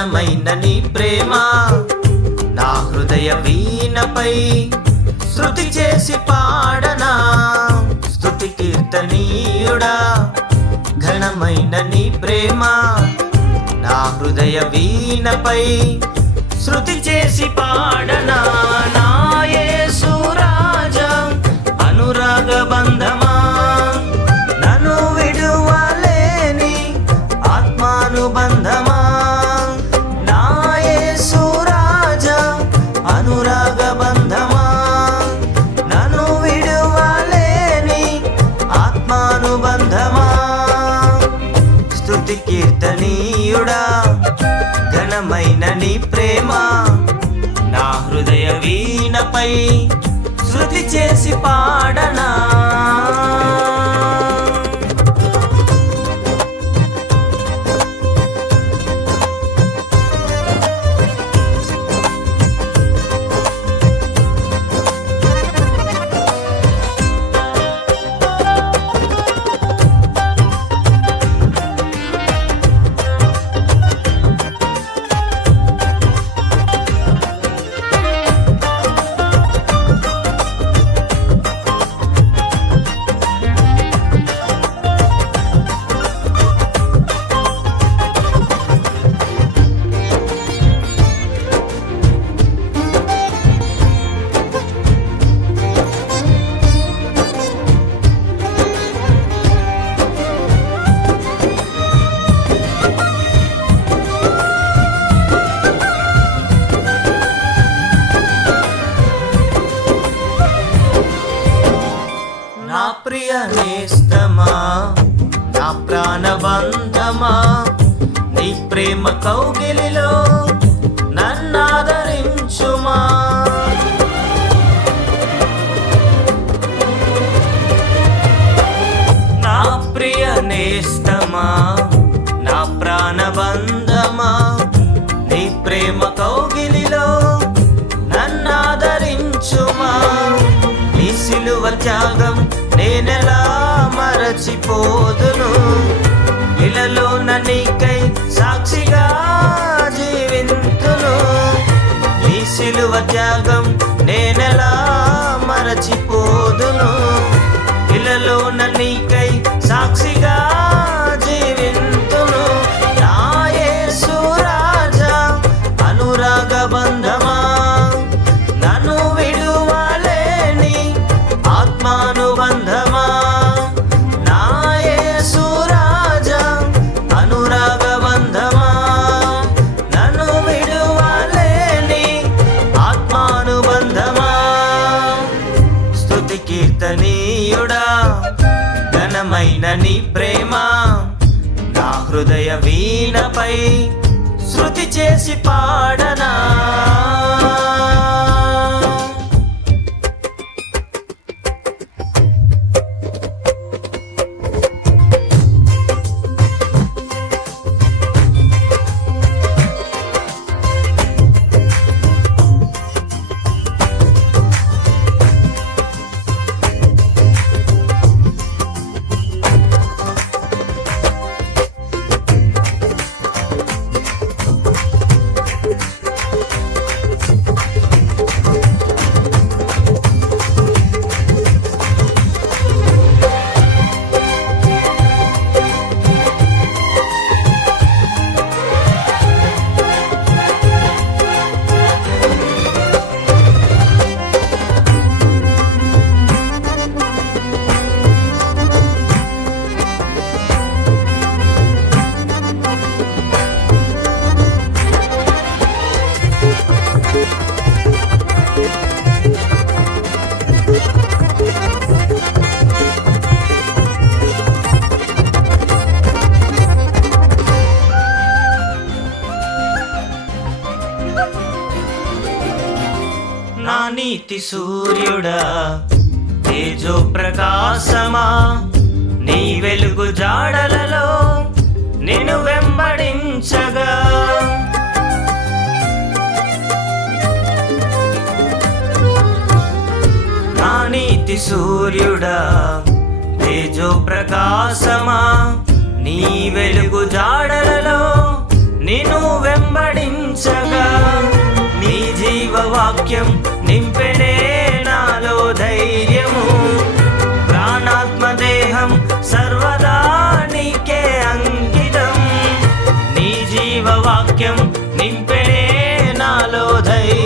ఘనమైన నీ ప్రేమ నా హృదయ వీణపై శృతి చేసి పాడనా స్తుతి కీర్తనీయుడా ఘనమైన నీ ప్రేమ నా హృదయ వీణపై శృతి చేసి పాడనా నా యేసు రాజా అనురాగ బంధమా నన్ను విడువలేని ఆత్మానుబంధమా నా యేసు రాజా అనురాగ బంధమా నన్ను విడువలేని ఆత్మానుబంధమా స్తుతి కీర్తనీయుడా ఘనమైన నీ ప్రేమ నా హృదయ వీణపై శృతి చేసి పాడనా నా ప్రియ నేస్తమా నా ప్రాణబంధమా నీ ప్రేమ కౌగిలిలో నన్నాదరించుమా నా ప్రియ నేస్తమా నా ప్రాణబంధమా నీ ప్రేమ కౌగిలిలో నన్నాదరించుమా నీ సిలువ త్యాగం నేనెలా మరచిపోదును ఇలలో నీకై సాక్షిగా జీవింతును నీ సిలువ త్యాగం నేనెలా మరచిపోదును ఇలలో నీకై సాక్షిగా జీవింతును నా యేసు రాజా అనురాగ బంధమా నన్ను విడువలేని ఆత్మానుబంధమా నా యేసు రాజా అనురాగ బంధమా నన్ను విడువలేని ఆత్మానుబంధమా స్తుతి కీర్తనీయుడా ఘనమైన నీ ప్రేమ నా హృదయ వీణపై శృతి చేసి పాడనా నా నీతి సూర్యుడా తేజో ప్రకాశమా నీ వెలుగు జాడలలో నిన్ను వెంబడించగా నా నీతి సూర్యుడా తేజో ప్రకాశమా నీ వెలుగు జాడలలో నిన్ను వెంబడి వాక్యం నింపెనే నాలో ధైర్యము. ప్రాణాత్మ దేహం సర్వదా నీకే అంకితం. నీ జీవవాక్యం నింపెనే నాలో ధైర్యం.